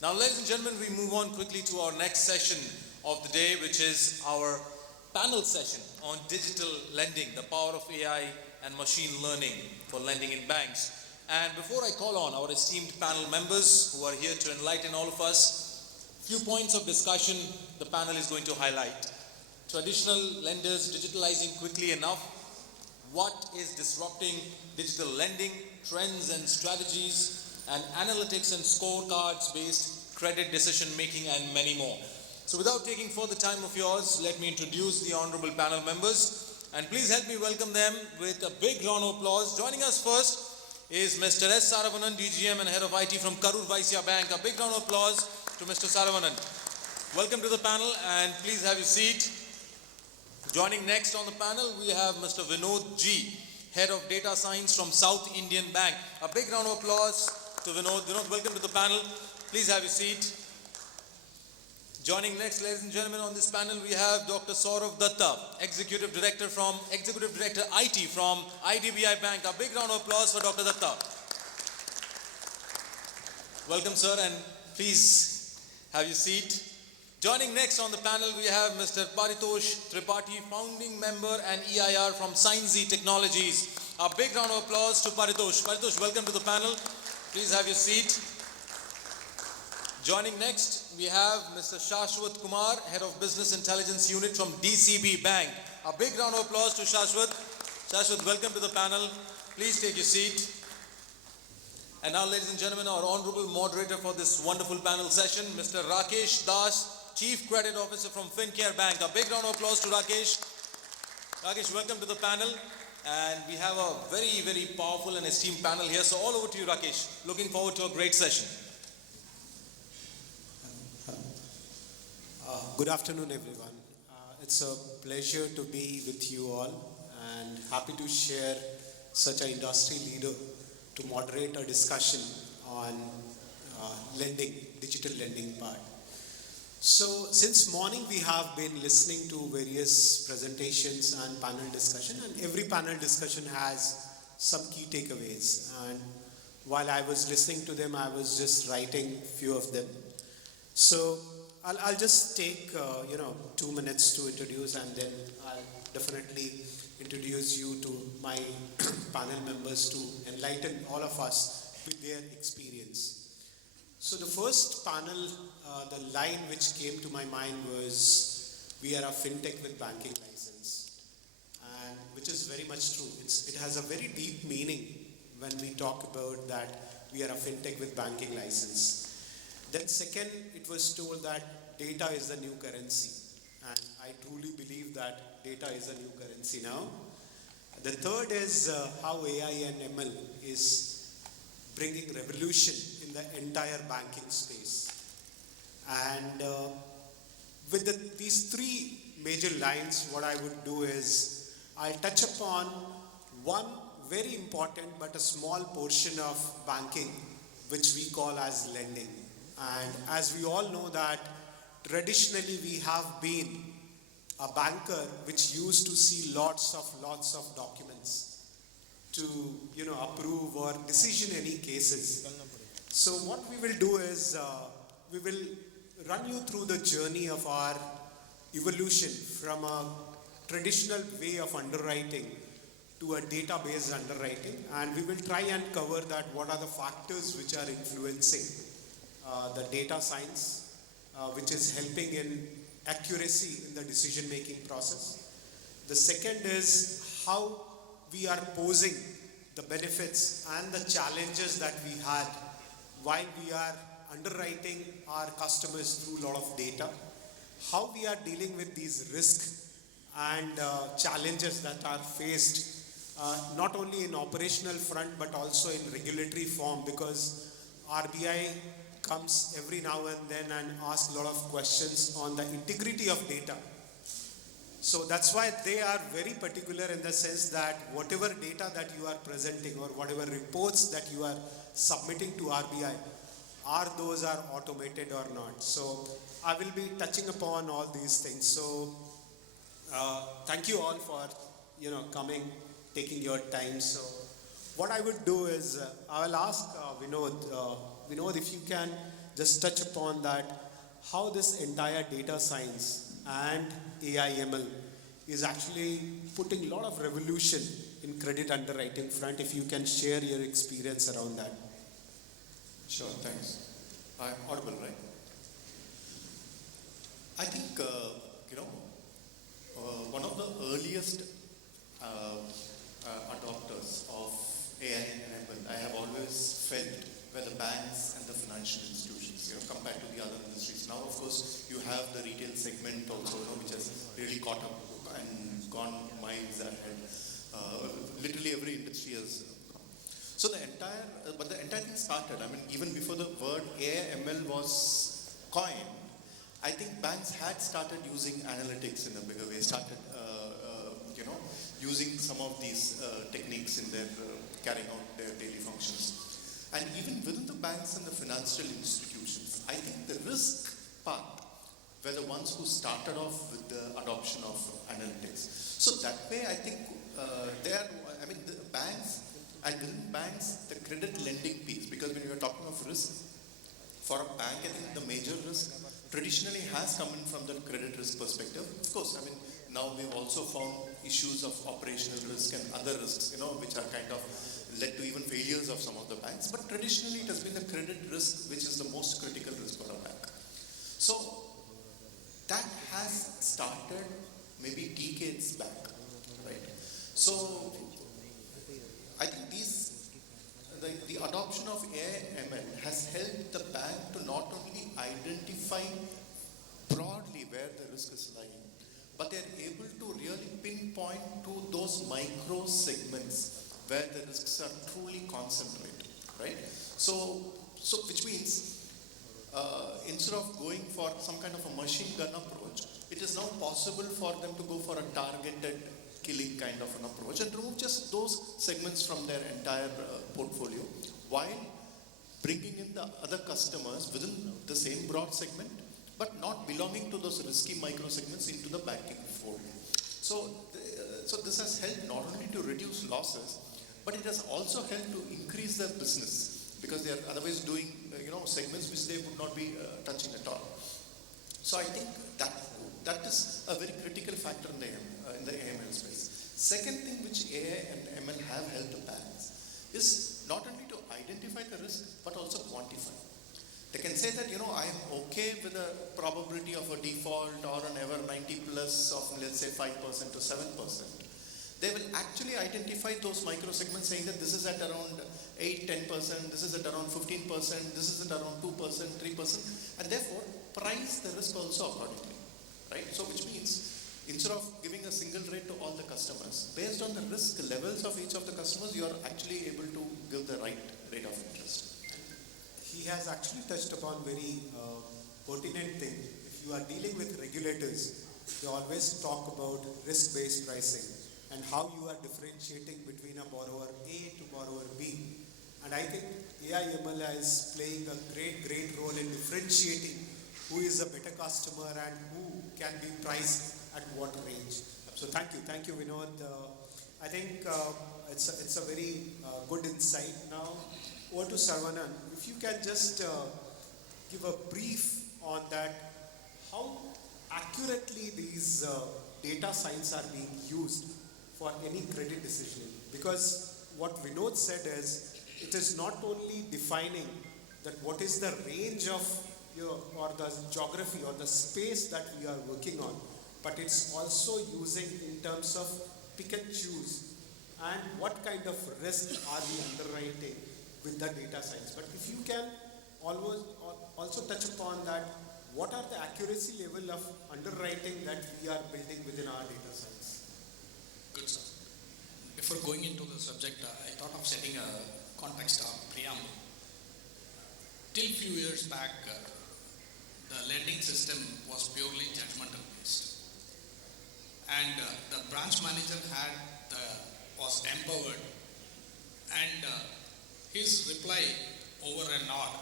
Now, ladies and gentlemen, we move on quickly to our next session of the day, which is our panel session on digital lending, the power of AI and machine learning for lending in banks. And before I call on our esteemed panel members who are here to enlighten all of us, few points of discussion the panel is going to highlight. Traditional lenders digitalizing quickly enough. What is disrupting digital lending, trends and strategies, and analytics and scorecards based credit decision making, and many more. So without taking further time of yours, let me introduce the honorable panel members, and please help me welcome them with a big round of applause. Joining us first is Mr. S. SARAVANAN, DGM and Head of IT from Karur Vyasa Bank. A big round of applause to Mr. SARAVANAN. Welcome to the panel, and please have your seat. Joining next on the panel, we have Mr. Vinod G, Head of Data Science from South Indian Bank. A big round of applause to Vinod. Vinod, welcome to the panel. Please have your seat. Joining next, ladies and gentlemen, on this panel, we have Dr. Sourav Dutta, Executive Director IT from IDBI Bank. A big round of applause for Dr. Dutta. Welcome, sir, and please have your seat. Joining next on the panel, we have Mr. Paritosh Tripathi, Founding Member and EIR from Signzy Technologies. A big round of applause to Paritosh. Paritosh, welcome to the panel. Please have your seat. Joining next, we have Mr. Shashwat Kumar, Head of Business Intelligence Unit from DCB Bank. A big round of applause to Shashwat. Shashwat, welcome to the panel. Please take your seat. And now, ladies and gentlemen, our honorable moderator for this wonderful panel session, Mr. Rakesh Das, Chief Credit Officer from Fincare Bank. A big round of applause to Rakesh. Rakesh, welcome to the panel. And we have a very, very powerful and esteemed panel here. So all over to you, Rakesh. Looking forward to a great session. Good afternoon, everyone. It's a pleasure to be with you all and happy to share such an industry leader to moderate a discussion on lending, digital lending part. So since morning we have been listening to various presentations and panel discussion, and every panel discussion has some key takeaways. And while I was listening to them, I was just writing few of them. So I'll just take 2 minutes to introduce, and then I'll definitely introduce you to my panel members to enlighten all of us with their experience. So the first panel, the line which came to my mind was, we are a fintech with banking license, and which is very much true. It has a very deep meaning when we talk about that we are a fintech with banking license. Then second, it was told that data is the new currency, and I truly believe that data is a new currency now. The third is how AI and ML is bringing revolution in the entire banking space. And with these three major lines, what I would do is I'll touch upon one very important but a small portion of banking, which we call as lending. And as we all know that traditionally we have been a banker which used to see lots of documents to approve or decision any cases. So what we will do is we will run you through the journey of our evolution from a traditional way of underwriting to a database underwriting, and we will try and cover that what are the factors which are influencing the data science, which is helping in accuracy in the decision-making process. The second is how we are posing the benefits and the challenges that we had while we are underwriting our customers through a lot of data, how we are dealing with these risks and challenges that are faced not only in operational front but also in regulatory form, because RBI comes every now and then and asks a lot of questions on the integrity of data. So that's why they are very particular in the sense that whatever data that you are presenting or whatever reports that you are submitting to RBI, those are automated or not. So I will be touching upon all these things. So thank you all for coming, taking your time. So what I would do is I will ask Vinod, if you can just touch upon that, how this entire data science and AI ML is actually putting a lot of revolution in credit underwriting front. If you can share your experience around that. Sure, thanks. I'm audible, right? I think, one of the earliest adopters of AI and ML, I have always felt, were the banks and the financial institutions, compared to the other industries. Now, of course, you have the retail segment also, which has really caught up and gone miles ahead. Literally every industry has. So the entire thing started, even before the word AI ML was coined, I think banks had started using analytics in a bigger way, started, using some of these techniques in their carrying out their daily functions. And even within the banks and the financial institutions, I think the risk part were the ones who started off with the adoption of analytics. So that way, I think the banks, and within banks, the credit lending piece, because when you are talking of risk, for a bank, I think the major risk traditionally has come in from the credit risk perspective. Of course, now we've also found issues of operational risk and other risks, which are kind of led to even failures of some of the banks. But traditionally, it has been the credit risk, which is the most critical risk for a bank. So that has started maybe decades back, right? So I think the adoption of AI ML has helped the bank to not only identify broadly where the risk is lying, but they're able to really pinpoint to those micro segments where the risks are truly concentrated, right? So which means instead of going for some kind of a machine gun approach, it is now possible for them to go for a targeted killing kind of an approach and remove just those segments from their entire portfolio, while bringing in the other customers within the same broad segment, but not belonging to those risky micro segments into the banking fold. So this has helped not only to reduce losses, but it has also helped to increase their business, because they are otherwise doing segments which they would not be touching at all. So I think that is a very critical factor in the AML space. Second thing which AI and ML have helped the banks is not only to identify the risk, but also quantify. They can say that, I am okay with a probability of a default or an ever 90 plus of, let's say, 5% to 7%. They will actually identify those micro segments, saying that this is at around 8, 10%, this is at around 15%, this is at around 2%, 3%, and therefore price the risk also accordingly, right? So which means, instead of giving a single rate to all the customers, based on the risk levels of each of the customers, you are actually able to give the right rate of interest. He has actually touched upon very pertinent thing. If you are dealing with regulators, they always talk about risk-based pricing and how you are differentiating between a borrower A to borrower B. And I think AI ML is playing a great role in differentiating who is a better customer and who can be priced at what range. So thank you Vinod. I think it's a very good insight. Now over to Saravanan. If you can just give a brief on that, how accurately these data science are being used for any credit decision. Because what Vinod said is, it is not only defining that what is the range of or the geography or the space that we are working on, but it's also using in terms of pick and choose and what kind of risk are we underwriting with the data science. But if you can also touch upon that, what are the accuracy level of underwriting that we are building within our data science? Good, sir. Before going into the subject, I thought of setting a context or preamble. Till few years back, the lending system was purely judgmental based, and the branch manager was empowered, and his reply over a nod,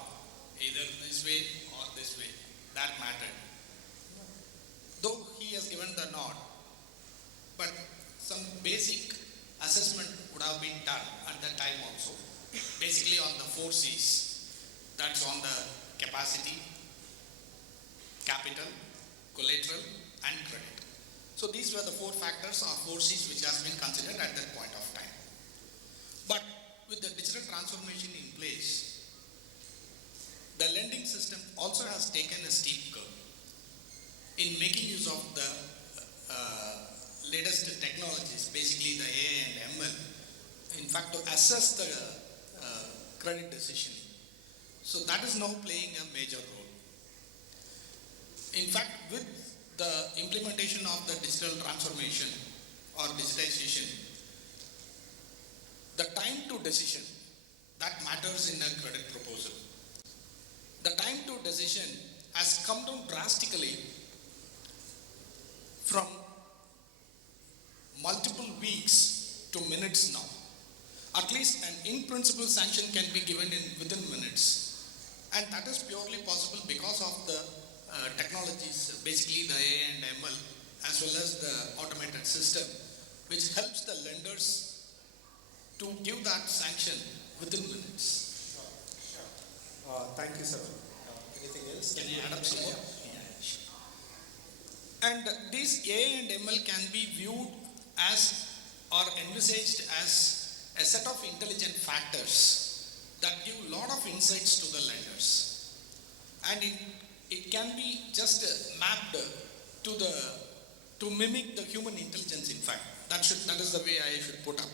either this way or this way, that mattered. Though he has given the nod, but some basic assessment would have been done at that time also, basically on the 4 C's. That's on the capacity, capital, collateral, and credit. So these were the four factors or four C's which has been considered at that point of time. But with the digital transformation in place, the lending system also has taken a steep curve in making use of the latest technologies, basically the AI and ML, in fact to assess the credit decisioning. So that is now playing a major role. In fact, with the implementation of the digital transformation or digitization, the time to decision, that matters in a credit proposal. The time to decision has come down drastically from multiple weeks to minutes now. At least an in-principle sanction can be given within minutes. And that is purely possible because of the technologies, basically the AI and ML, as well as the automated system, which helps the lenders to give that sanction within minutes. Thank you, sir. Anything else? Can you add up some more? Yeah, sure. And these AI and ML can be viewed as or envisaged as a set of intelligent factors that give a lot of insights to the lenders. And it can be just mapped to mimic the human intelligence, in fact. That is the way I should put up.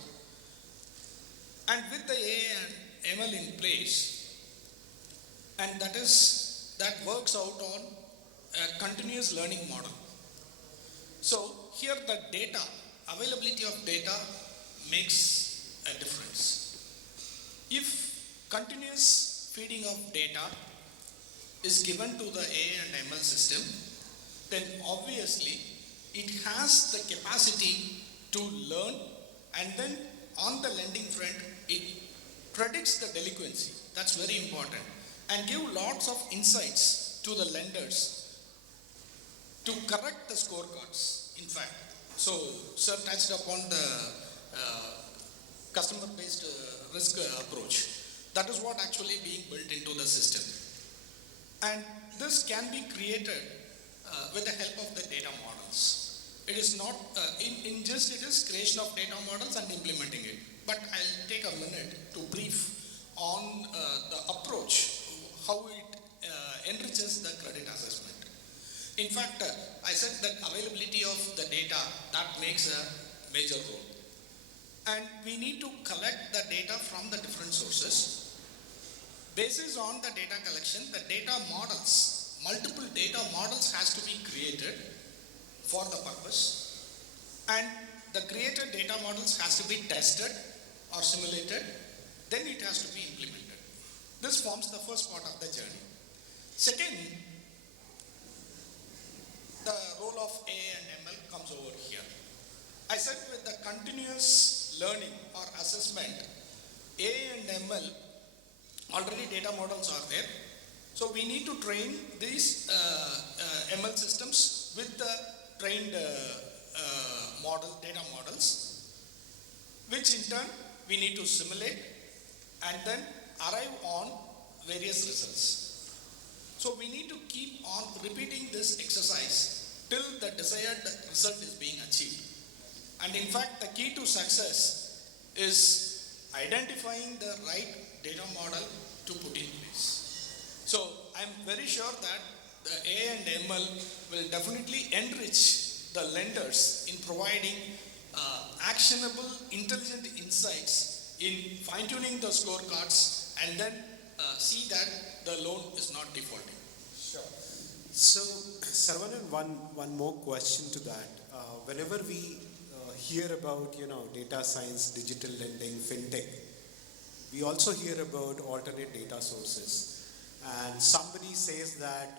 And with the AI and ML in place, and that works out on a continuous learning model. So here the data, availability of data makes a difference. If continuous feeding of data is given to the AI and ML system, then obviously it has the capacity to learn, and then on the lending front, it predicts the delinquency. That's very important, and give lots of insights to the lenders to correct the scorecards, in fact. So, sir touched upon the customer-based risk approach. That is what actually being built into the system. And this can be created with the help of the data models. It is not, it is creation of data models and implementing it. But I'll take a minute to brief on the approach, how it enriches the credit assessment. In fact, I said that availability of the data, that makes a major role. And we need to collect the data from the different sources. Basis on the data collection, the data models, multiple data models has to be created for the purpose. And the created data models has to be tested or simulated, then it has to be implemented. This forms the first part of the journey. Second, the role of AI and ML comes over here. I said with the continuous learning or assessment, AI and ML, already data models are there. So we need to train these ML systems with the trained data models, which in turn we need to simulate and then arrive on various results. So we need to keep on repeating this exercise till the desired result is being achieved. And in fact, the key to success is identifying the right data model to put in place. So I'm very sure that the AI and ML will definitely enrich the lenders in providing actionable, intelligent insights in fine-tuning the scorecards and then see that the loan is not defaulting. Sure. So, Saravanan, one more question to that. Whenever we hear about, data science, digital lending, fintech, we also hear about alternate data sources. And somebody says that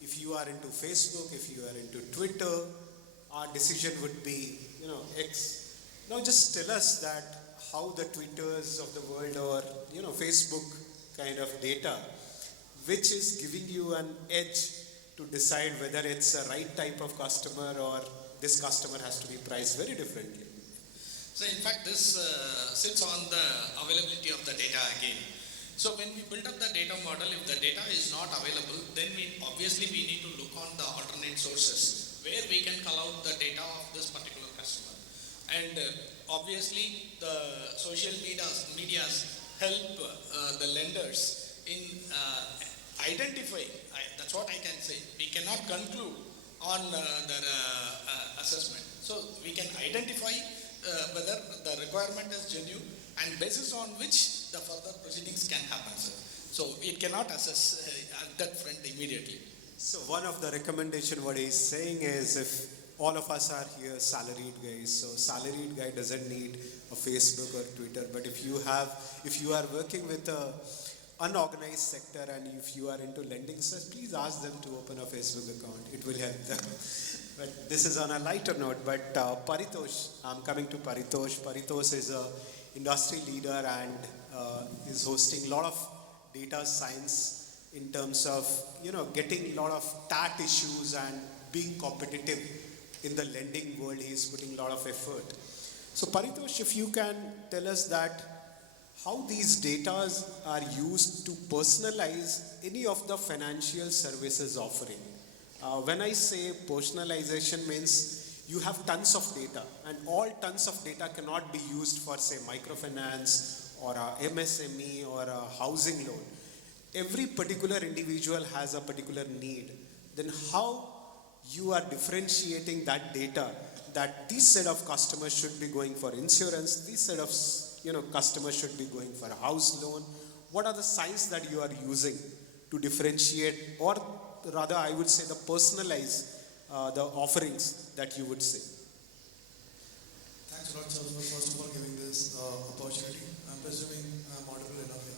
if you are into Facebook, if you are into Twitter, our decision would be, X. Now just tell us that how the Twitters of the world or, Facebook kind of data, which is giving you an edge to decide whether it's a right type of customer or this customer has to be priced very differently. So in fact, this sits on the availability of the data again. So when we build up the data model, if the data is not available, then we need to look on the alternate sources where we can call out the data of this particular customer. And obviously the social medias help the lenders in identifying, that's what I can say. We cannot conclude on their assessment. So we can identify whether the requirement is genuine and basis on which the further proceedings can happen, sir. So it cannot assess at that front immediately. So one of the recommendation what he's saying is, if all of us are here salaried guys, so salaried guy doesn't need a Facebook or Twitter, but if you are working with a unorganized sector and if you are into lending, so please ask them to open a Facebook account. It will help them. But this is on a lighter note. But Paritosh, I'm coming to Paritosh. Paritosh is a industry leader and is hosting a lot of data science in terms of getting a lot of TAT issues and being competitive in the lending world. He is putting a lot of effort. So Paritosh, if you can tell us that how these data are used to personalize any of the financial services offering. When I say personalization means you have tons of data and all tons of data cannot be used for say microfinance or a MSME or a housing loan. Every particular individual has a particular need. Then how you are differentiating that data that this set of customers should be going for insurance, this set of customers should be going for a house loan. What are the signs that you are using to differentiate, or rather I would say the personalize the offerings that you would say? Thanks a lot, sir, for first of all giving this opportunity. I'm presuming I'm audible enough here.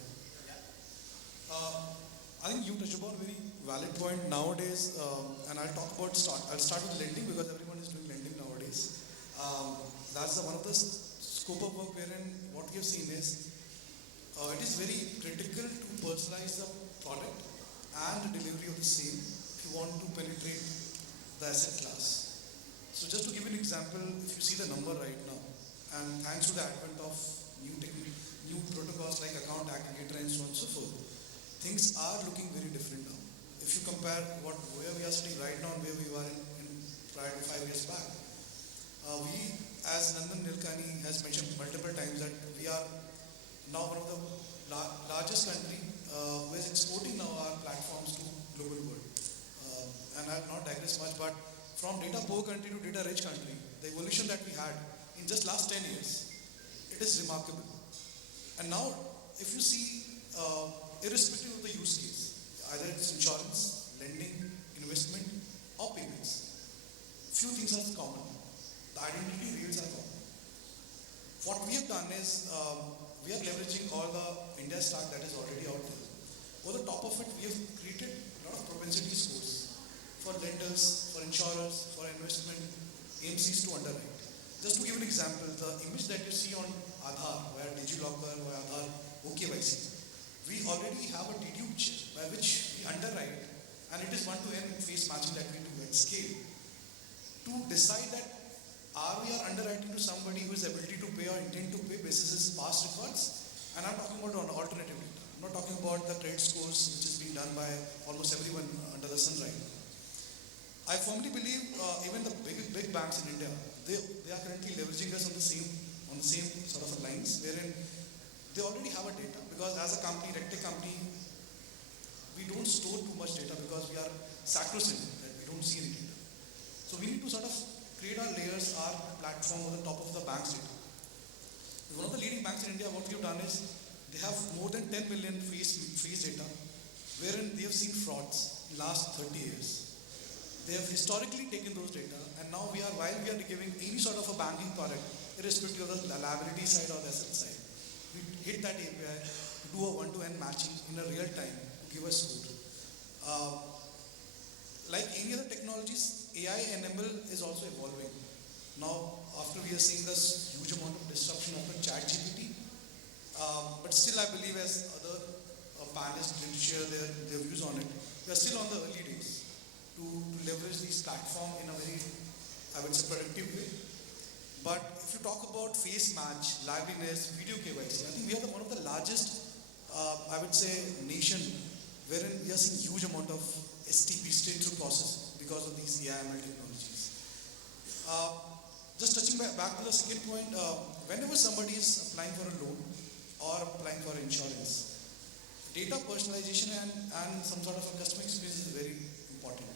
I think you touched upon a very valid point nowadays, and I'll start with lending because everyone is doing lending nowadays. That's one of the scope of work wherein what we have seen is it is very critical to personalize the product and the delivery of the same if you want to penetrate the asset class. So just to give you an example, if you see the number right now, and thanks to the advent of new protocols like account aggregator and so on and so forth, things are looking very different now. If you compare where we are sitting right now and where we were in prior to 5 years back, we, as Nandan Nilekani has mentioned multiple times, that we are now one of the largest country who is exporting now our platforms to global world. And I will not digress much, but from data poor country to data rich country, the evolution that we had in just last 10 years, it is remarkable. And now, if you see, irrespective of the use case, either it's insurance, lending, investment, or payments, few things are common. The identity rails are common. What we have done is, we are leveraging all the India stack that is already out there. Over the top of it, we have created a lot of propensity scores for lenders, for insurers, for investment, AMCs to underwrite. Just to give an example, the image that you see on Aadhaar, where DigiLocker or Aadhaar OKYC, we already have a dedupe chip by which we underwrite, and it is one-to-one face matching that we do at scale to decide that are we underwriting to somebody who is ability to pay or intend to pay basis his past records. And I'm talking about an alternative data. I'm not talking about the credit scores which is being done by almost everyone under the sun right now. I firmly believe even the big banks in India, they are currently leveraging us on the same sort of lines, wherein they already have a data, because as a company, RegTech company, we don't store too much data because we are sacrosanct that we don't see any data. So we need to sort of create our layers, our platform over the top of the bank's data. One of the leading banks in India, what we have done is they have more than 10 million face data, wherein they have seen frauds in the last 30 years. They have historically taken those data, and now while we are giving any sort of a banking product, irrespective of the liability side or the asset side, we hit that API to do a one-to-one matching in a real time to give a score. Like any other technologies, AI and ML is also evolving. Now, after we are seeing this huge amount of disruption after ChatGPT, but still I believe, as other panelists did share their views on it, we are still on the early days to leverage these platforms in a very, I would say, productive way. But if you talk about face match, liveliness, video KYC, I think we are one of the largest I would say, nation wherein we are seeing huge amount of STP, straight through process, because of these AI/ML technologies. Just touching back to the second point, whenever somebody is applying for a loan or applying for insurance, data personalization and some sort of a customer experience is very important.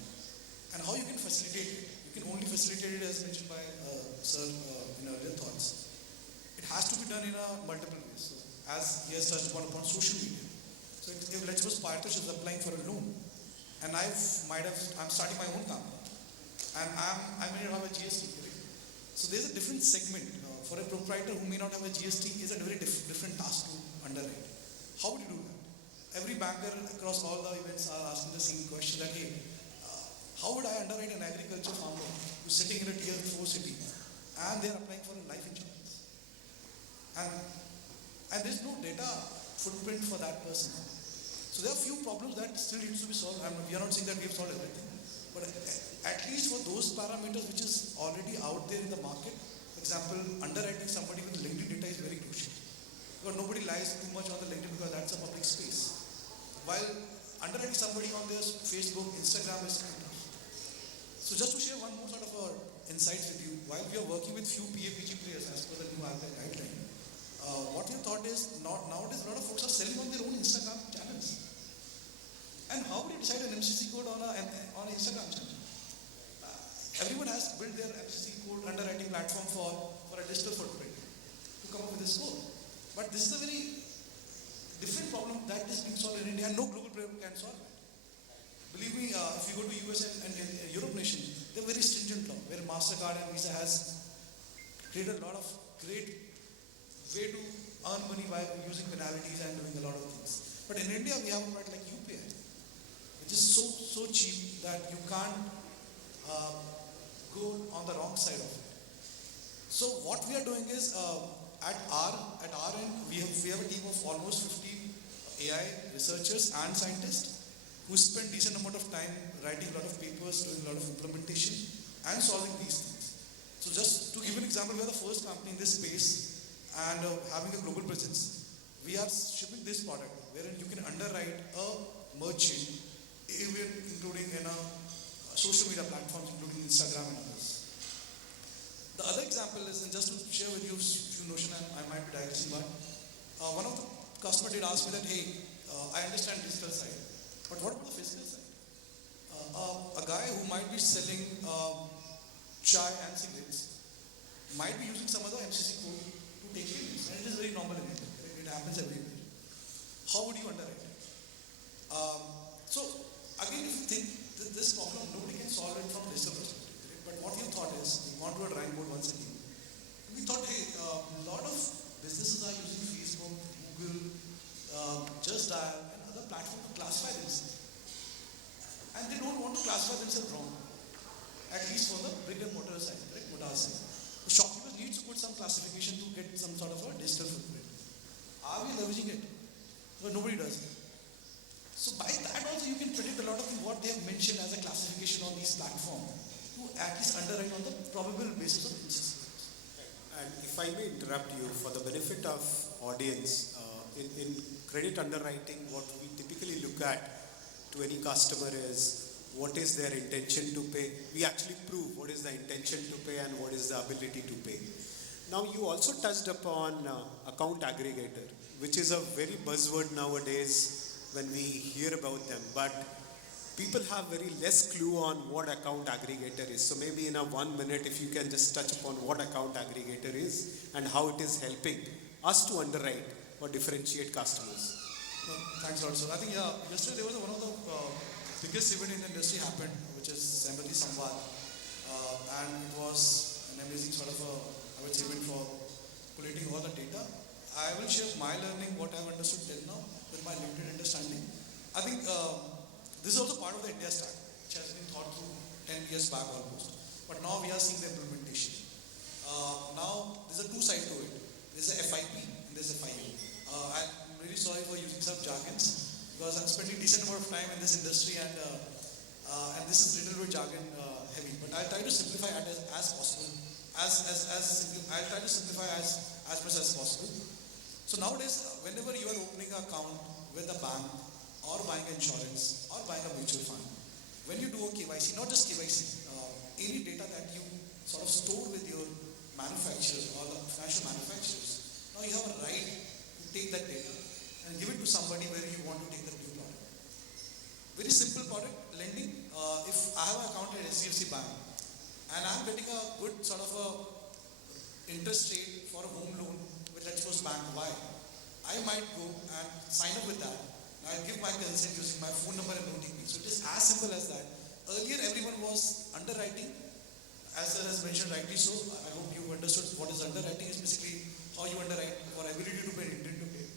And how you can facilitate it? You can only facilitate it, as mentioned by Sir in earlier thoughts. It has to be done in multiple ways. So, as he has touched upon social media. So if let's suppose Paritosh is applying for a loan, and I'm starting my own company, and I may not have a GST. Correct? So there's a different segment for a proprietor who may not have a GST. Is a very different task to underwrite. How would you do that? Every banker across all the events are asking the same question: that hey, how would I underwrite an agriculture farmer who's sitting in a tier 4 city, and they're applying for a life insurance, and there's no data footprint for that person. So there are few problems that still needs to be solved. We are not saying that we have solved everything, but at least for those parameters which is already out there in the market, for example, underwriting somebody with LinkedIn data is very crucial. Because nobody lies too much on the LinkedIn because that's a public space. While underwriting somebody on their Facebook, Instagram is secondary. So just to share one more sort of insights with you, while we are working with few PAPG players as per the new RBI guideline, what we thought is nowadays a lot of folks are selling on their own Instagram channels. And how would you decide an MCC code on an Instagram channel? Everyone has built their MCC code underwriting platform for a digital footprint to come up with this code. But this is a very different problem that is being solved in India, and no global player can solve it. Believe me, if you go to US and Europe nation, they're very stringent law, where MasterCard and Visa has created a lot of great way to earn money by using penalties and doing a lot of things. But in India, we have a product like UPI, which is so cheap that you can't go on the wrong side of it. So what we are doing is, at our end, we have a team of almost 50 AI researchers and scientists who spend decent amount of time writing a lot of papers, doing a lot of implementation, and solving these things. So just to give an example, we are the first company in this space and having a global presence. We are shipping this product wherein you can underwrite a merchant, even including in social media platforms, including Instagram and others. The other example is, and just to share with you a few notions, I might be digressing, but one of the customer did ask me that, hey, I understand digital side, but what about the physical side? A guy who might be selling chai and cigarettes might be using some other MCC code to take payments, and it is very normal in India. It happens everywhere. How would you underwrite it? So again, if you think that this problem, nobody can solve it from digital perspective. Right? But what we thought is, we gone to a drawing board once again. We thought, hey, a lot of businesses are using Facebook, Google, Just Dial, and other platforms to classify themselves. And they don't want to classify themselves wrong. At least for the brick and mortar side, right? Mortar side. The shopkeepers need to put some classification to get some sort of a digital footprint. Are we leveraging it? But nobody does it. So by that also you can predict a lot of what they have mentioned as a classification on these platforms to at least underwrite on the probable basis of instances. And if I may interrupt you, for the benefit of audience, in credit underwriting, what we typically look at to any customer is what is their intention to pay. We actually prove what is the intention to pay and what is the ability to pay. Now you also touched upon account aggregator, which is a very buzzword nowadays when we hear about them, but people have very less clue on what account aggregator is. So maybe in a 1 minute, if you can just touch upon what account aggregator is and how it is helping us to underwrite or differentiate customers. Thanks a lot, sir. I think, yesterday there was one of the biggest event in the industry happened, which is Sympathy Samvad. And it was an amazing sort of event for collating all the data. I will share my learning, what I've understood till now, with my limited understanding. I think this is also part of the India stack, which has been thought through 10 years back almost. But now we are seeing the implementation. Now, there's a two sides to it. There's a FIP and there's a FIU. I'm really sorry for using some jargons, because I'm spending a decent amount of time in this industry, and this is little bit jargon heavy. But I'll try to simplify it as possible. I'll try to simplify as much as possible. So nowadays, whenever you are opening an account with a bank or buying insurance or buying a mutual fund, when you do a KYC, not just KYC, any data that you sort of store with your manufacturers or the financial manufacturers, now you have a right to take that data and give it to somebody where you want to take the new product. Very simple product, lending. If I have an account at HDFC Bank and I'm getting a good sort of a interest rate for a home loan with let's suppose Bank Y, I might go and sign up with that. I'll give my consent using my phone number and OTP. So it is as simple as that. Earlier everyone was underwriting, as sir has mentioned rightly so. I hope you understood what is underwriting is basically how you underwrite for ability to pay, intent to pay.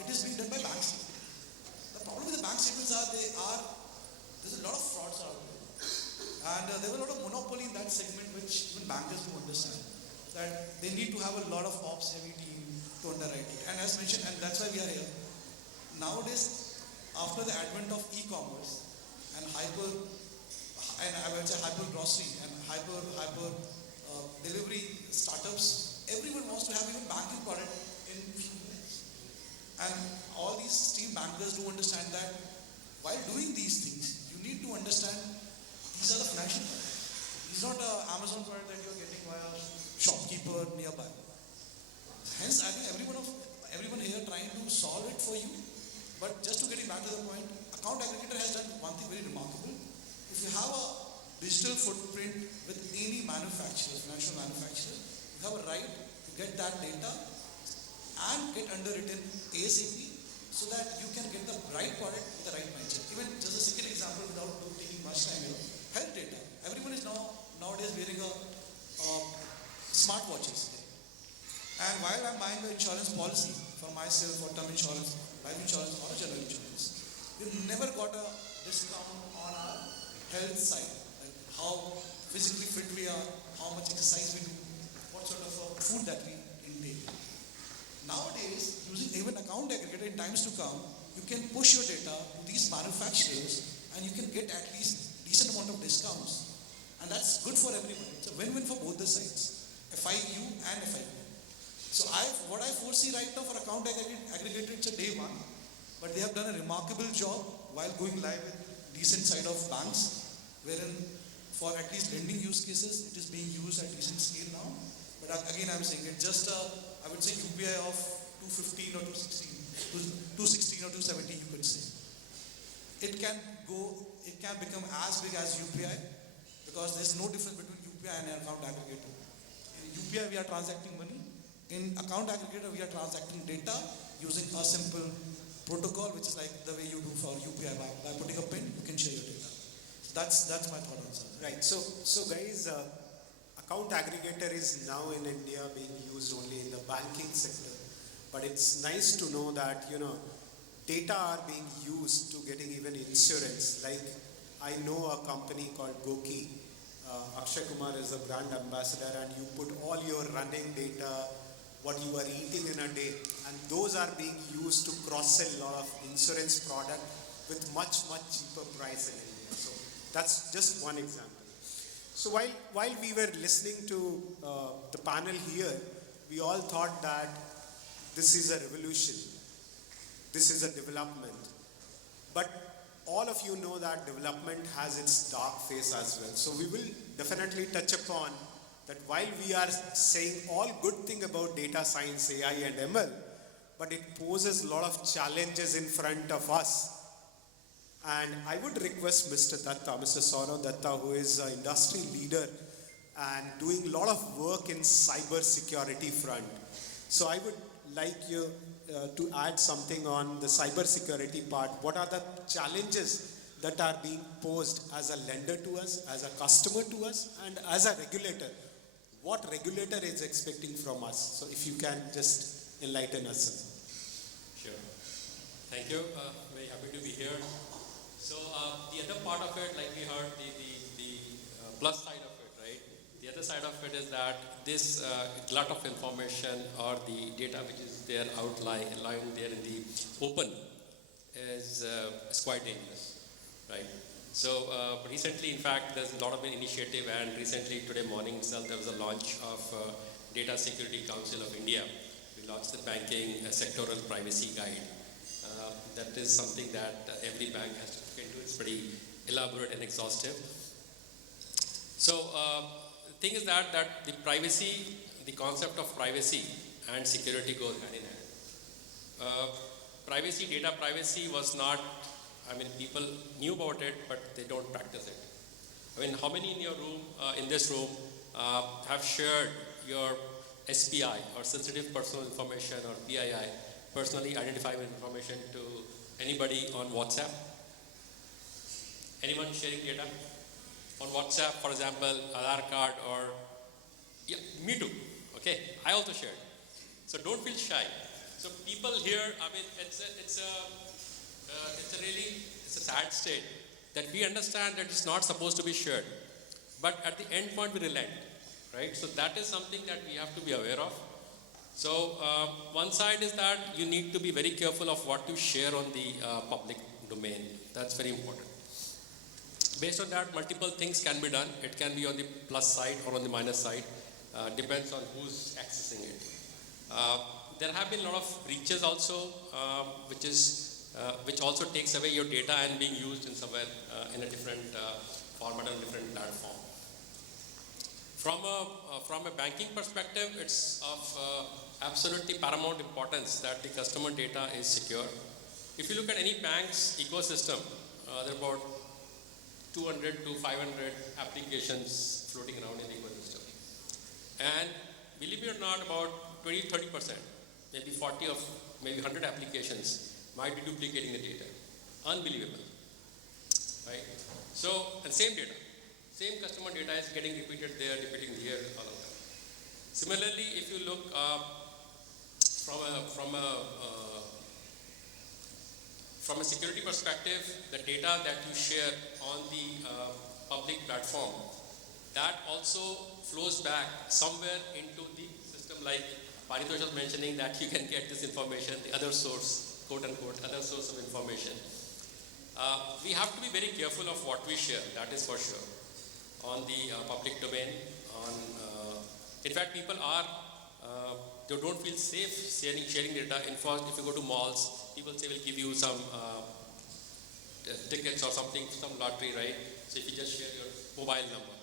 It is being done by banks. The problem with the bank statements there's a lot of frauds out there. And there was a lot of monopoly in that segment which even bankers do understand. That they need to have a lot of ops heavy team to underwrite it. And as mentioned, and that's why we are here. Nowadays, after the advent of e-commerce and I would say hyper grocery and hyper delivery startups, everyone wants to have even banking product in few minutes. And all these steam bankers do understand that while doing these things, you need to understand these are the financial products. It's not an Amazon product that you're getting via shopkeeper nearby. Hence, I think everyone here trying to solve it for you. But just to get back to the point, account aggregator has done one thing very remarkable. If you have a digital footprint with any manufacturer, financial manufacturer, you have a right to get that data and get underwritten ASAP so that you can get the right product with the right mindset. Even just a second example without taking much time here, health data. Everyone is nowadays wearing a smartwatches. And while I'm buying the insurance policy for myself, for term insurance, life insurance or general insurance, we've never got a discount on our health side, like how physically fit we are, how much exercise we do, what sort of food that we intake. Nowadays, using even account aggregator in times to come, you can push your data to these manufacturers and you can get at least decent amount of discounts. And that's good for everyone. It's a win-win for both the sides, FIU and FIU. So what I foresee right now for account aggregator, it's a day one, but they have done a remarkable job while going live with decent side of banks, wherein for at least lending use cases, it is being used at decent scale now. But again, I'm saying it's just I would say UPI of 215 or 216 or 270, you could say. It can become as big as UPI because there's no difference between UPI and account aggregator. In UPI, we are transacting money. In account aggregator, we are transacting data using a simple protocol, which is like the way you do for UPI. By putting a pin, you can share your data. So that's my thought on that. Right. So guys, account aggregator is now in India being used only in the banking sector. But it's nice to know that, data are being used to getting even insurance. Like I know a company called Goki. Akshay Kumar is the brand ambassador and you put all your running data, what you are eating in a day, and those are being used to cross-sell a lot of insurance product with much cheaper price in India. So that's just one example. So while we were listening to the panel here, we all thought that this is a revolution, this is a development. But all of you know that development has its dark face as well. So we will definitely touch upon that while we are saying all good thing about data science, AI and ML, but it poses a lot of challenges in front of us. And I would request Mr. Sourav Dutta, who is an industry leader and doing a lot of work in cyber security front. So I would like you to add something on the cyber security part. What are the challenges that are being posed as a lender to us, as a customer to us, and as a regulator? What regulator is expecting from us? So if you can just enlighten us. Sure. Thank you. Very happy to be here. So the other part of it, like we heard, the plus side of it, right? The other side of it is that this glut of information or the data which is there lying there in the open is quite dangerous, right? So recently, in fact, there's a lot of initiative, and recently today morning itself there was a launch of Data Security Council of India. We launched the banking sectoral privacy guide. That is something that every bank has to look into. It's pretty elaborate and exhaustive. So the thing is that the privacy, the concept of privacy and security goes hand in hand. Privacy, data privacy was not, I mean, people knew about it, but they don't practice it. I mean, how many in your room, in this room, have shared your SPI or sensitive personal information or PII, personally identifiable information, to anybody on WhatsApp? Anyone sharing data on WhatsApp, for example, Aadhaar card or, yeah, me too, okay, I also shared. So don't feel shy. So people here, I mean, it's a sad state that we understand that it's not supposed to be shared, but at the end point we relent, right? So that is something that we have to be aware of. So one side is that you need to be very careful of what you share on the public domain. That's very important. Based on that, multiple things can be done. It can be on the plus side or on the minus side. Depends on who's accessing it. There have been a lot of breaches also, which also takes away your data and being used in somewhere in a different format and different platform. From a banking perspective, it's of absolutely paramount importance that the customer data is secure. If you look at any bank's ecosystem, there are about 200 to 500 applications floating around in the ecosystem. And believe it or not, about 20-30%, maybe 40 of maybe 100 applications might be duplicating the data. Unbelievable, right? So, and same data, same customer data is getting repeated there, repeating here, all of that. Similarly, if you look from a security perspective, the data that you share on the public platform, that also flows back somewhere into the system. Like Paritosh was mentioning that you can get this information, the other source, quote unquote, other source of information. We have to be very careful of what we share, that is for sure, on the public domain. In fact, people are, they don't feel safe sharing data. In fact, if you go to malls, people say we'll give you some tickets or something, some lottery, right? So if you just share your mobile number,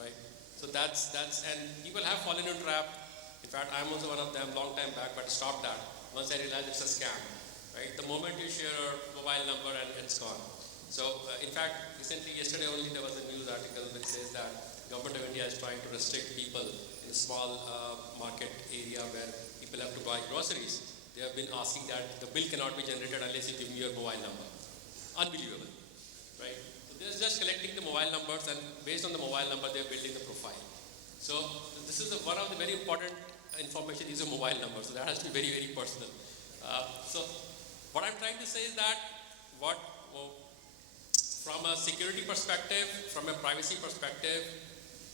right? So that's and people have fallen into trap. In fact, I'm also one of them long time back, but stopped that once I realized it's a scam, right? The moment you share your mobile number and it's gone. So in fact, recently, yesterday only, there was a news article that says that government of India is trying to restrict people in a small market area where people have to buy groceries. They have been asking that the bill cannot be generated unless you give me your mobile number. Unbelievable, right? So they're just collecting the mobile numbers, and based on the mobile number, they're building the profile. So this is one of the very important information is a mobile number. So that has to be very, very personal. So what I'm trying to say is that from a security perspective, from a privacy perspective,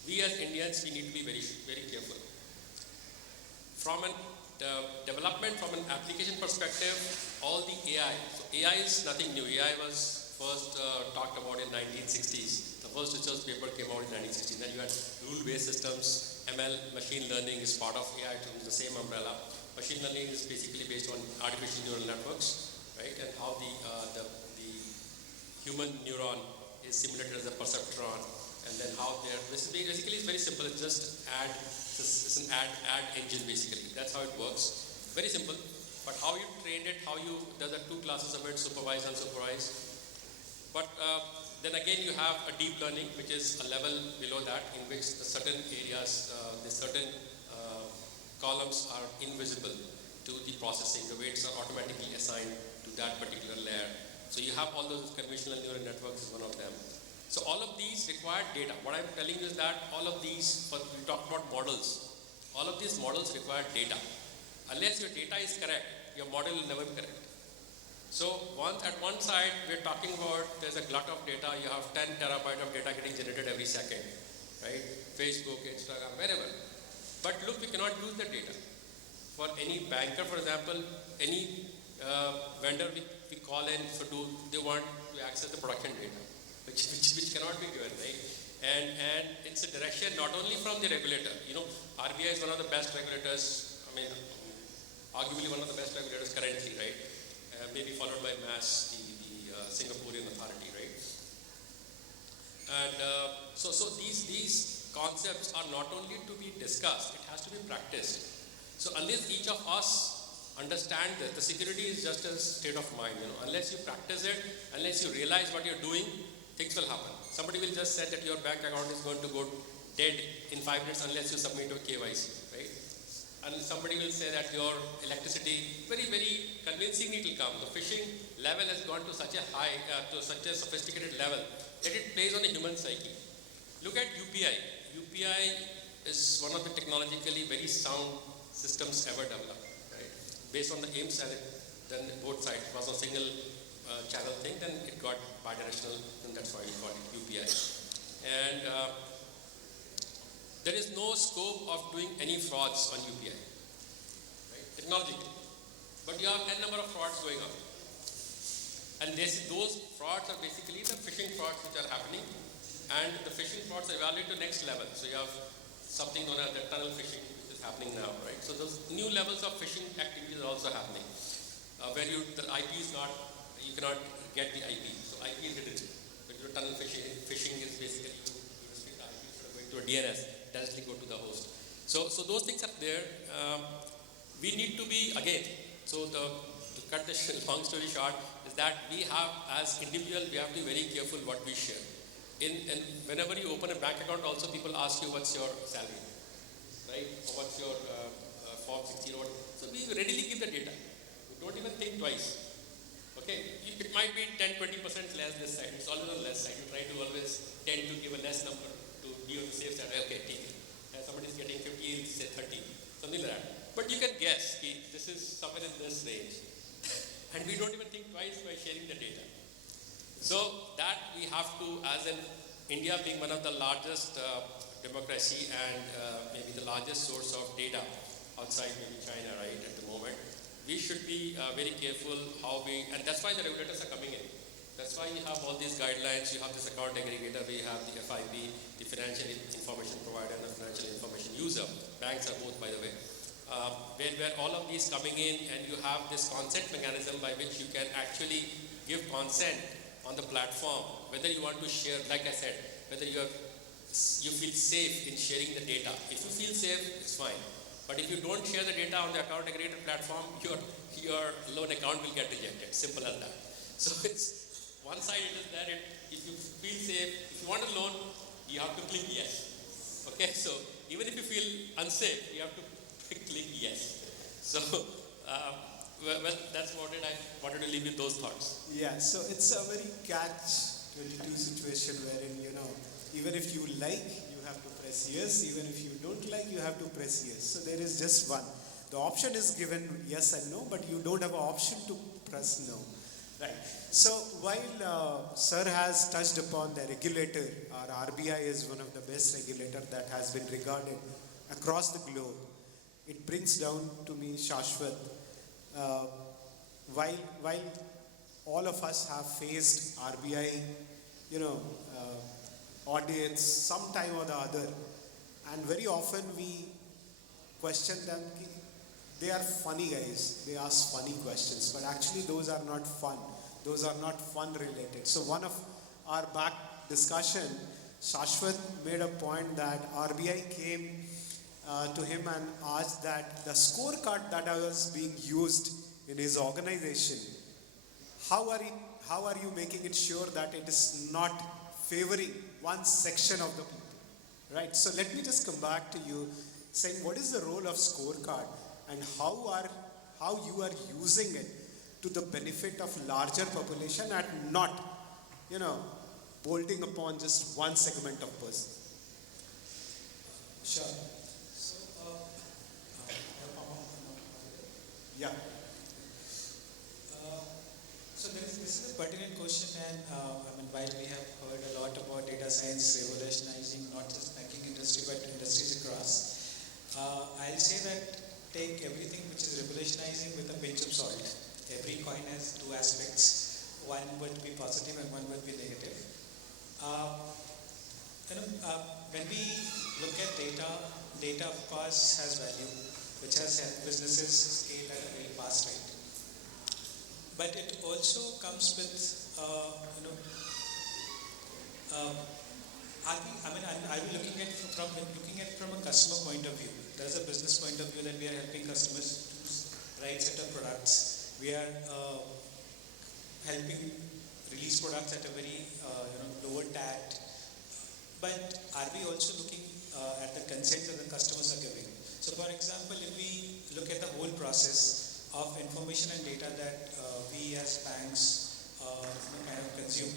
we as Indians, we need to be very, very careful. From a development, from an application perspective, all the AI. So AI is nothing new. AI was first talked about in 1960s. The first research paper came out in 1960s. Then you had rule-based systems. ML, machine learning, is part of AI to the same umbrella. Machine learning is basically based on artificial neural networks, right? And how the human neuron is simulated as a perceptron, and then how they're, this is basically it's very simple. It's just it's an add engine basically. That's how it works. Very simple. But how you train it, there's two classes of it, supervised, unsupervised. But then again you have a deep learning, which is a level below that, in which the certain areas, the certain columns are invisible to the processing. The weights are automatically assigned to that particular layer. So you have all those convolutional neural networks is one of them. So all of these require data. What I'm telling you is that all of these, we talked about models, all of these models require data. Unless your data is correct, your model will never be correct. So at one side, we're talking about there's a glut of data. You have 10 terabytes of data getting generated every second, right? Facebook, Instagram, wherever. But look, we cannot use the data. For any banker, for example, any vendor we call in, they want to access the production data, which cannot be given, right? And it's a direction not only from the regulator. You know, RBI is one of the best regulators. I mean, arguably one of the best regulators currently, right? Maybe followed by MAS, the Singaporean authority, right? And so these concepts are not only to be discussed, it has to be practiced. So unless each of us understand that the security is just a state of mind, unless you practice it, unless you realize what you're doing, things will happen. Somebody will just say that your bank account is going to go dead in 5 minutes unless you submit a KYC, right? And somebody will say that your electricity, very, very convincingly it will come. The phishing level has gone to such a high, to such a sophisticated level that it plays on the human psyche. Look at UPI. UPI is one of the technologically very sound systems ever developed, right? Based on the aims and then both sides. It was a single channel thing, then it got bidirectional, and that's why we call it UPI. And there is no scope of doing any frauds on UPI, right? Technologically. But you have n number of frauds going on. And those frauds are basically the phishing frauds which are happening. And the phishing frauds are evaluated to next level. So you have something known as the tunnel phishing, which is happening now, right? So those new levels of phishing activities are also happening, where the IP is not, you cannot get the IP. So IP is hidden. But your tunnel phishing is basically you restrict the IP instead of going to a DNS, directly go to the host. So those things are there. We need to be, again, so to cut the long story short, is that we have, as individuals, we have to be very careful what we share. And whenever you open a bank account, also people ask you what's your salary, right? Or what's your Form 16 or what. So we readily give the data. We don't even think twice. Okay, it might be 10-20% less this side. It's always on the less side. You try to always tend to give a less number to be on the safe side. Okay, take it. Somebody is getting 50, you'll say 30, something like that. But you can guess, this is somewhere in this range. And we don't even think twice by sharing the data. So that we have to, as in India being one of the largest democracy and maybe the largest source of data outside maybe China, right, at the moment, we should be very careful how we, and that's why the regulators are coming in. That's why you have all these guidelines, you have this account aggregator, we have the FIB, the financial information provider and the financial information user. Banks are both, by the way. Where all of these coming in, and you have this consent mechanism by which you can actually give consent on the platform, whether you want to share, like I said, whether you feel safe in sharing the data. If you feel safe, it's fine. But if you don't share the data on the account aggregator platform, your loan account will get rejected. Simple as that. So it's one side it is that if you feel safe, if you want a loan, you have to click yes. Okay, so even if you feel unsafe, you have to click yes. So well, that's what I wanted to leave with those thoughts. Yeah, so it's a very catch-22 situation wherein, even if you like, you have to press yes. Even if you don't like, you have to press yes. So there is just one. The option is given yes and no, but you don't have an option to press no. Right. So while Sir has touched upon the regulator, our RBI is one of the best regulator that has been regarded across the globe. It brings down to me, Shashwat, while all of us have faced RBI, audits sometime or the other, and very often we question them. They are funny guys. They ask funny questions, but actually those are not fun. Those are not fun related. So one of our back discussion, Shashwat made a point that RBI came to him and asked that the scorecard that was being used in his organization, how are you making it sure that it is not favoring one section of the people, right? So let me just come back to you saying what is the role of scorecard and how you are using it to the benefit of larger population and not, bolting upon just one segment of person. Sure. Yeah. So this is a pertinent question, and while we have heard a lot about data science revolutionizing not just banking industry but industries across, I'll say that take everything which is revolutionizing with a pinch of salt. Every coin has two aspects. One would be positive and one would be negative. When we look at data of course has value. which has helped businesses scale at a very fast rate. But it also comes with, are we looking at from a customer point of view? There's a business point of view that we are helping customers choose right set of products. We are helping release products at a very lower TAT. But are we also looking at the consent that the customers are giving? So, for example, if we look at the whole process of information and data that we as banks kind of consume,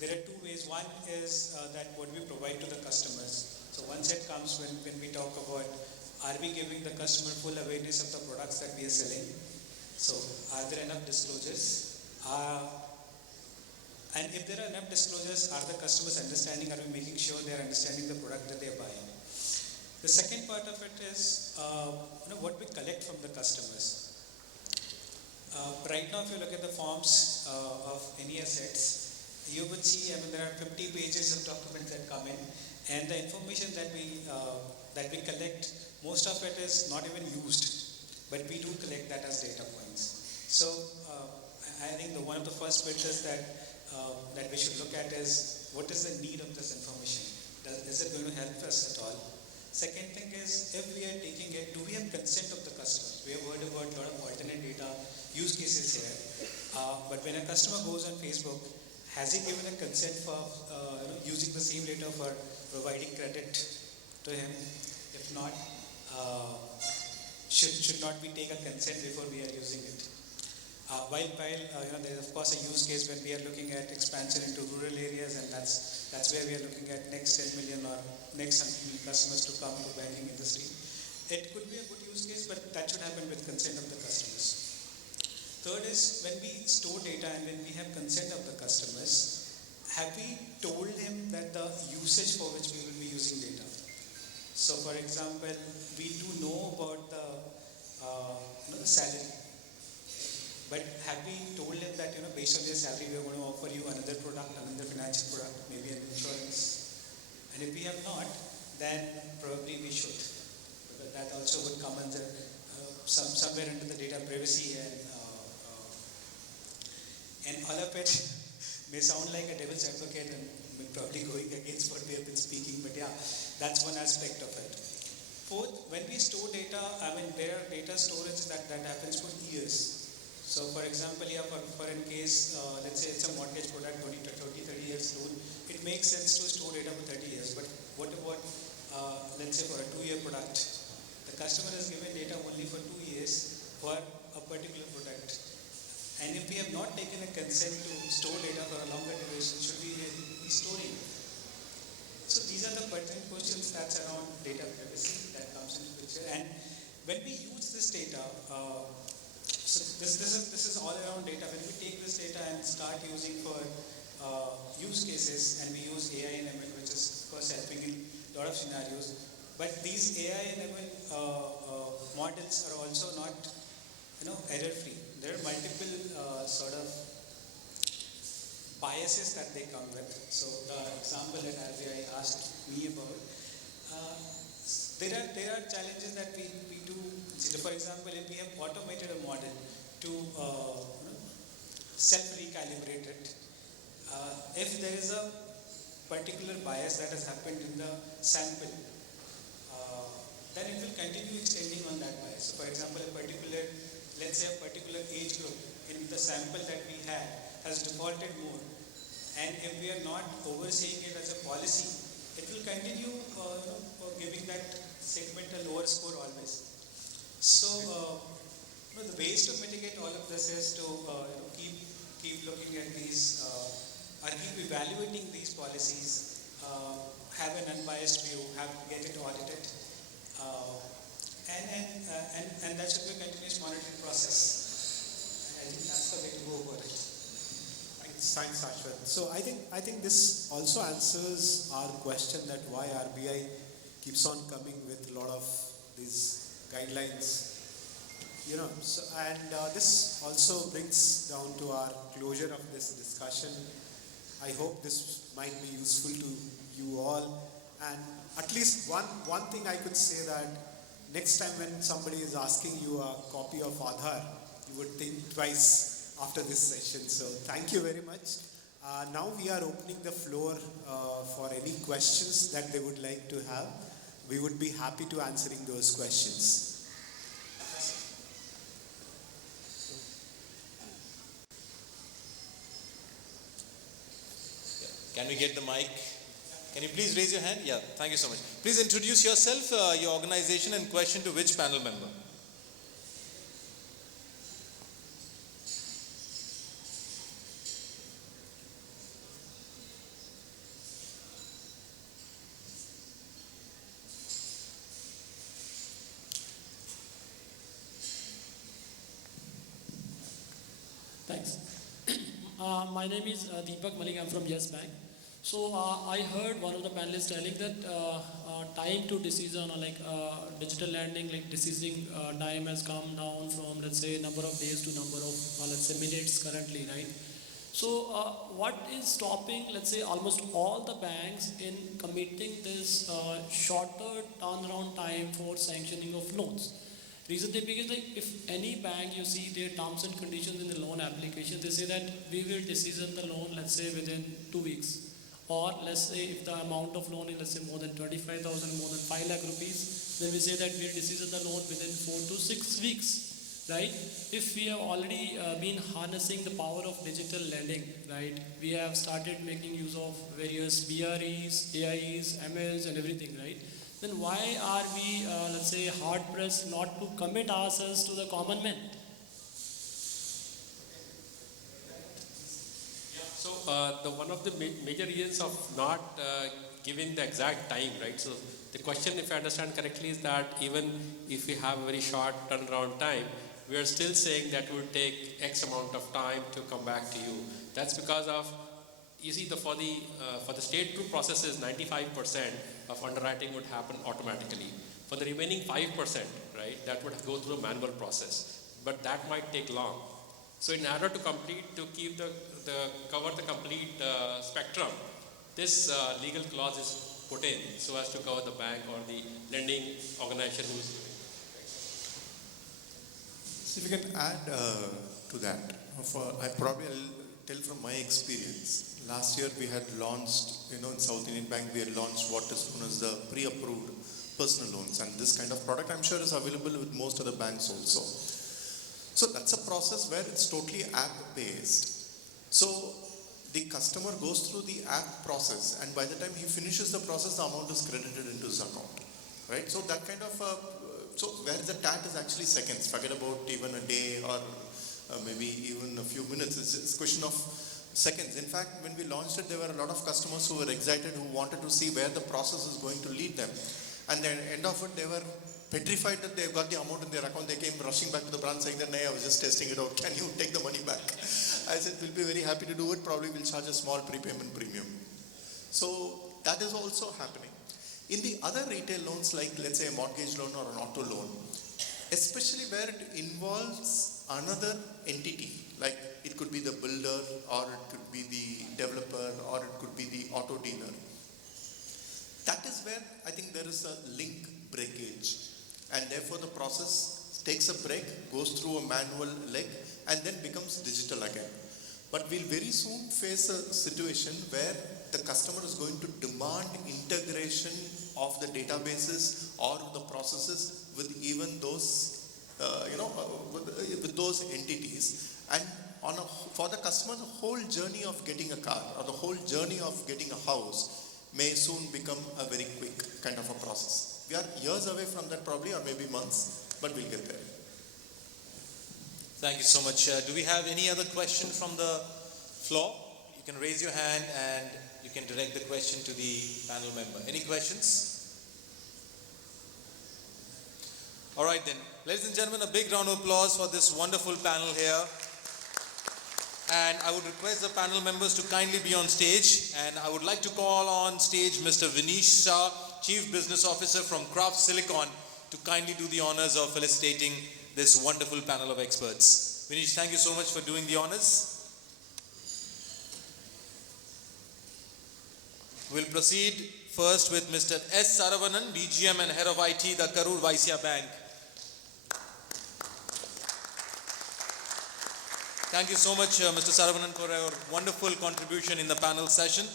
there are two ways. One is that what we provide to the customers. So once it comes when we talk about, are we giving the customer full awareness of the products that we are selling? So are there enough disclosures? And if there are enough disclosures, are the customers understanding? Are we making sure they are understanding the product that they are buying? The second part of it is what we collect from the customers. Right now, if you look at the forms of any assets, you would see, there are 50 pages of documents that come in, and the information that we collect, most of it is not even used, but we do collect that as data points. So I think one of the first filters that we should look at is what is the need of this information? Is it going to help us at all? Second thing is, if we are taking it, do we have consent of the customers? We have heard about a lot of alternate data use cases here, but when a customer goes on Facebook, has he given a consent for using the same data for providing credit to him? If not, should not we take a consent before we are using it? While there is of course a use case when we are looking at expansion into rural areas, and that's where we are looking at next 10 million or next 100 million customers to come to banking industry. It could be a good use case, but that should happen with consent of the customers. Third is, when we store data and when we have consent of the customers, have we told him that the usage for which we will be using data? So, for example, we do know about the salary, but have we told him that based on your salary we are going to offer you another product, another financial product, maybe an insurance? And if we have not, then probably we should, because that also would come under somewhere under the data privacy and all of it may sound like a devil's advocate and probably going against what we have been speaking, but yeah, that's one aspect of it. Fourth, when we store data, there are data storage that happens for years. So for example, for in case, let's say it's a mortgage product, 20 to 30 years loan, it makes sense to store data for 30 years. But what about, let's say for a 2-year product? The customer is given data only for 2 years for a particular product. And if we have not taken a consent to store data for a longer duration, should we be storing? So these are the pertinent questions that's around data privacy that comes into picture. And when we use this data, so this is all around data. When we take this data and start using for use cases, and we use AI and ML, which is of course helping in a lot of scenarios, but these AI and ML models are also not error-free. There are multiple sort of biases that they come with. So the example that RBI asked me about, there are challenges that we do. For example, if we have automated a model to self-recalibrate it, if there is a particular bias that has happened in the sample, then it will continue extending on that bias. So for example, let's say a particular age group in the sample that we have has defaulted more, and if we are not overseeing it as a policy, it will continue giving that segment a lower score always. So the ways to mitigate all of this is to keep looking at these or keep evaluating these policies, have an unbiased view, get it audited. And that should be a continuous monitoring process. I think that's the way to go about it. Thanks, Shashwat. So I think this also answers our question that why RBI keeps on coming with a lot of these guidelines. This also brings down to our closure of this discussion. I hope this might be useful to you all. And at least one thing I could say that next time when somebody is asking you a copy of Aadhaar, you would think twice after this session. So thank you very much. Now we are opening the floor for any questions that they would like to have. We would be happy to answering those questions. Can we get the mic? Can you please raise your hand? Yeah, thank you so much. Please introduce yourself, your organization, and question to which panel member. Thanks. My name is Deepak Malik. I'm from Yes Bank. So I heard one of the panelists telling that time to decision or like digital lending, like decisioning time has come down from, let's say, number of days to number of, let's say, minutes currently, right? So what is stopping, let's say, almost all the banks in committing this shorter turnaround time for sanctioning of loans? Reason they, because like if any bank you see their terms and conditions in the loan application, they say that we will decision the loan, let's say, within 2 weeks. Or let's say if the amount of loan is, let's say, more than 25,000, more than 5 lakh rupees, then we say that we'll decision the loan within 4 to 6 weeks, right? If we have already been harnessing the power of digital lending, right? We have started making use of various BREs, AIs, MLs and everything, right? Then why are we, let's say, hard pressed not to commit ourselves to the common man? So one of the major reasons of not giving the exact time, right? So the question, if I understand correctly, is that even if we have a very short turnaround time, we are still saying that it will take X amount of time to come back to you. That's because of, you see, for the state through processes, 95% of underwriting would happen automatically. For the remaining 5%, right, that would go through a manual process, but that might take long. So in order to keep cover the complete spectrum, this legal clause is put in so as to cover the bank or the lending organization who is doing it. So if you can add to that, I'll tell from my experience. Last year we had launched, in South Indian Bank we had launched what is known as the pre-approved personal loans, and this kind of product I'm sure is available with most other banks also. So that's a process where it's totally app-based. So the customer goes through the app process, and by the time he finishes the process, the amount is credited into his account, right? So that kind of, so where the TAT is actually seconds, forget about even a day or maybe even a few minutes, it's a question of seconds. In fact, when we launched it, there were a lot of customers who were excited, who wanted to see where the process is going to lead them. And at the end of it, they were petrified that they got the amount in their account. They came rushing back to the branch saying that, "Nay, I was just testing it out. Can you take the money back?" I said, "We'll be very happy to do it. Probably we'll charge a small prepayment premium." So that is also happening. In the other retail loans, like let's say a mortgage loan or an auto loan, especially where it involves another entity, like it could be the builder or it could be the developer or it could be the auto dealer. That is where I think there is a link breakage, and therefore the process takes a break, goes through a manual leg and then becomes digital again. But we'll very soon face a situation where the customer is going to demand integration of the databases or the processes with even those, with those entities. And for the customer, the whole journey of getting a car or the whole journey of getting a house may soon become a very quick kind of a process. We are years away from that probably, or maybe months, but we'll get there. Thank you so much. Do we have any other question from the floor? You can raise your hand and you can direct the question to the panel member. Any questions? All right then. Ladies and gentlemen, a big round of applause for this wonderful panel here. And I would request the panel members to kindly be on stage. And I would like to call on stage Mr. Vinesh Shah, Chief Business Officer from Craft Silicon, to kindly do the honors of felicitating this wonderful panel of experts. Vinesh, thank you so much for doing the honors. We'll proceed first with Mr. S. Saravanan, DGM and Head of IT, the Karur Vyasa Bank. Thank you so much, Mr. Saravanan, for your wonderful contribution in the panel session.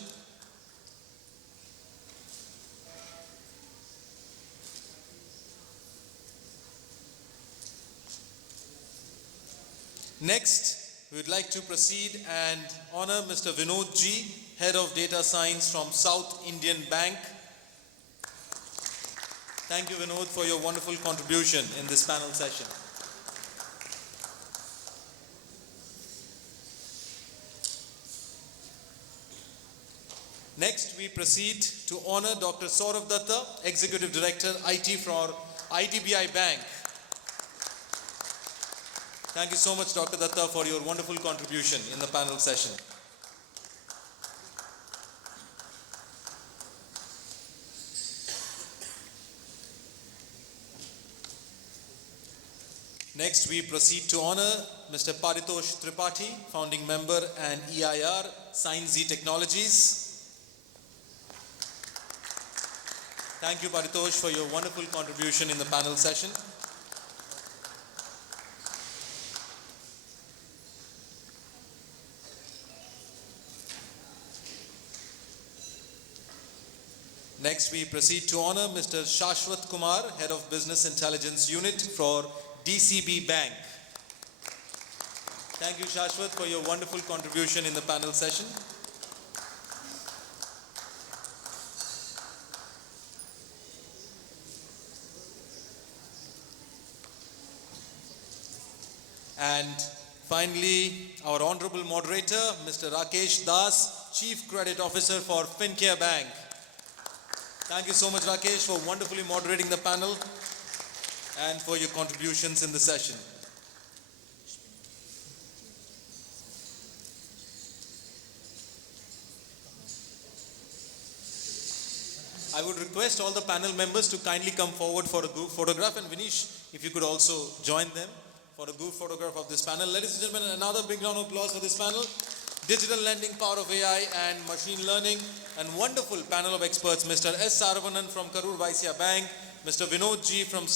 Next, we would like to proceed and honor Mr. Vinod Ji, Head of Data Science from South Indian Bank. Thank you, Vinod, for your wonderful contribution in this panel session. Next, we proceed to honor Dr. Sourav Dutta, Executive Director, IT for IDBI Bank. Thank you so much, Dr. Dutta, for your wonderful contribution in the panel session. Next, we proceed to honor Mr. Paritosh Tripathi, founding member and EIR, Signzy Technologies. Thank you, Paritosh, for your wonderful contribution in the panel session. Next, we proceed to honor Mr. Shashwat Kumar, Head of Business Intelligence Unit for DCB Bank. Thank you, Shashwat, for your wonderful contribution in the panel session. And finally, our honorable moderator, Mr. Rakesh Das, Chief Credit Officer for Fincare Bank. Thank you so much, Rakesh, for wonderfully moderating the panel and for your contributions in the session. I would request all the panel members to kindly come forward for a group photograph, and Vinish, if you could also join them for a group photograph of this panel. Ladies and gentlemen, another big round of applause for this panel. Digital lending, power of AI and machine learning, and wonderful panel of experts, Mr. S. Saravanan from Karur Vyasa Bank, Mr. Vinod Ji from